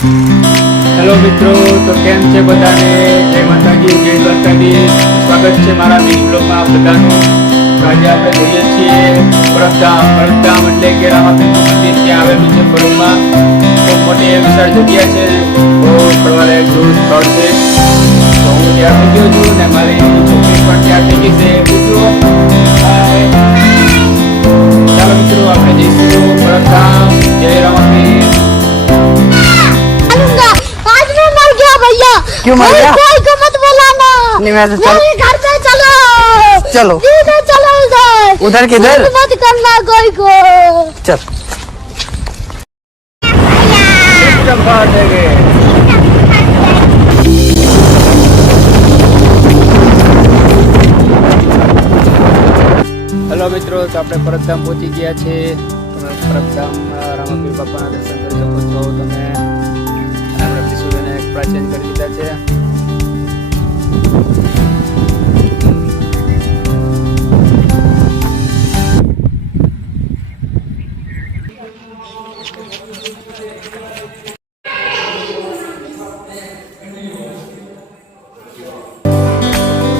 Hello મિત્રો, તો કેમ છે બધાને? જય માતાજી, જય દ્વારકાજી સ્વાગત છે મારા મિની બ્લોગમાં આપ બધાનું. આજે આપણે જઈએ છીએ પરબધામ પરબધામ એટલે કે રામાપીરનું મંદિર ત્યાં આવેલું છે ભરૂચમાં. ખૂબ મોટી વિશાળ જગ્યા છે. બહુ ફરવાલાયક દૂર સ્થળ છે. તો હું ત્યાં થઈ ગયો છું ને મારી છોકરી પણ ત્યાં થઈ ગઈ છે. બીજું क्यों मर कोई- गया? कोई को मत बुलाना नहीं, मैं तो चल- मेरे घर पे चलो चलो। इधर चलो उधर उधर किधर? मत मत करना कोई को चल एकदम बाहर ले गए હેલો મિત્રો તો આપણે પરતધામ પહોંચી ગયા છે તમે પરતધામ રામાપીર બાપાના દર્શન કરી શકો છો તમે ঠিক আছে